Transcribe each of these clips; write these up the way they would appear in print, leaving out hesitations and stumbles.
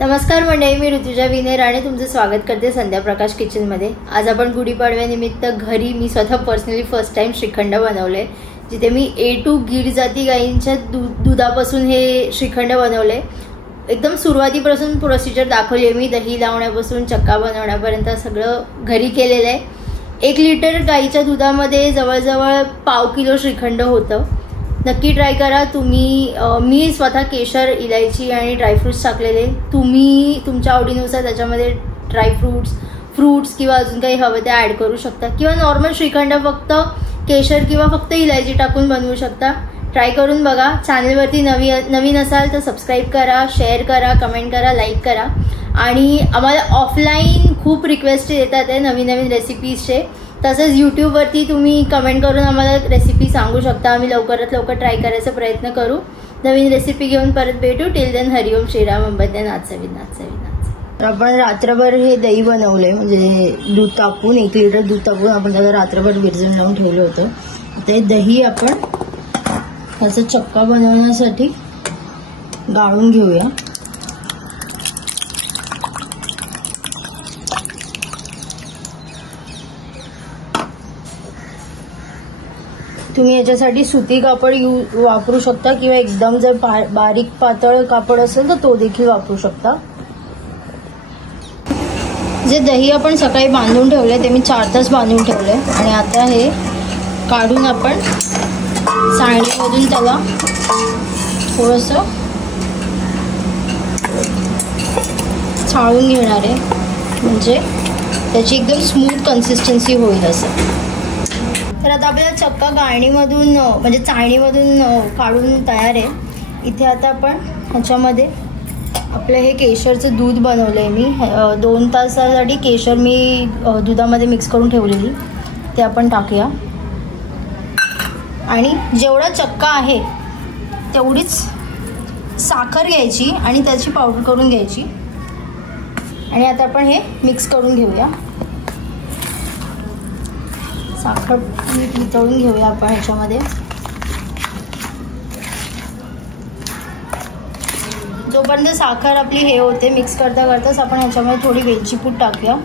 नमस्कार मंडळी, मी ऋतुजा विने राणे तुमचं स्वागत करते संध्या प्रकाश किचनमध्ये। आज आपण गुढीपाडव्यानिमित्त घरी मी स्वतः पर्सनली फर्स्ट टाइम श्रीखंड बनवले, जिथे मी A2 गीर जाती गायींच्या दुधापासून हे श्रीखंड बनवले। एकदम सुरुवातीपासून प्रोसिजर दाखवली मी, दही लावण्यापासून चक्का बनवण्यापर्यंत सगळं घरी केलेलं आहे। 1 लिटर गाईच्या दुधामध्ये जवळजवळ पाव किलो श्रीखंड होतं। नक्की ट्राय करा तुम्ही। मी स्वतः केशर, इलायची आणि ड्रायफ्रुट्स टाकलेले। तुम्ही तुमच्या आवडीनुसार त्याच्यामध्ये फ्रूट्स किंवा अजून काही हवं ते ॲड करू शकता, किंवा नॉर्मल श्रीखंड फक्त केशर किंवा फक्त इलायची टाकून बनवू शकता। ट्राय करून बघा। चॅनलवरती नवीन असाल तर सबस्क्राईब करा, शेअर करा, कमेंट करा, लाईक करा। आणि आम्हाला ऑफलाईन खूप रिक्वेस्ट येतात आहे नवीन रेसिपीजचे। तसंच यूट्यूबवरती तुम्ही कमेंट करून आम्हाला रेसिपी सांगू शकता। आम्ही लवकरात लवकर ट्राय करायचा प्रयत्न करू। नवीन रेसिपी घेऊन परत भेटू। टिल देन हरिओम श्रीराम अंबद्या नाचवी। आपण रात्रभर हे दही बनवले, म्हणजे दूध तापून 1 लिटर दूध तापून आपण त्याला रात्रभर विरजण लावून ठेवलं होतं। ते दही आपण त्याचा चक्का बनवण्यासाठी गाळून घेऊया। तुम्ही याच्यासाठी सुती कापड वापरू शकता, किंवा एकदम जर बारीक पातळ कापड असेल तर तो देखील वापरू शकता। जे दही आपण सकाळी बांधून ठेवले ते मी 4 तास बांधून ठेवले, आणि आता हे काढून आपण चाळणीमधून त्याला थोडंसं चाळून घेणार आहे, म्हणजे त्याची एकदम स्मूथ कन्सिस्टन्सी होईल असं। तर आता आपल्याला चक्का गाळणीमधून म्हणजे चाळणीमधून काढून तयार आहे। इथे आता आपण ह्याच्यामध्ये आपलं हे केशरचं दूध बनवलं आहे मी। 2 तासासाठी केशर मी दुधामध्ये मिक्स करून ठेवलेली, ते आपण टाकूया। आणि जेवढा चक्का आहे तेवढीच साखर घ्यायची आणि त्याची पावडर करून घ्यायची। आणि आता आपण हे मिक्स करून घेऊया। साखर वितळून घेऊया आपण ह्याच्यामध्ये। जोपर्यंत साखर आपली हे होते मिक्स करता करताच आपण ह्याच्यामध्ये थोडी वेलची पूड टाकूया।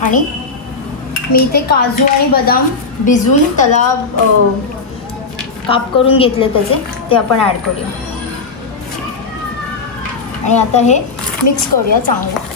आणि मी इथे काजू आणि बदाम भिजवून त्याला काप करून घेतले त्याचे, ते आपण ॲड करूया। आणि आता हे मिक्स करूया चांगलं।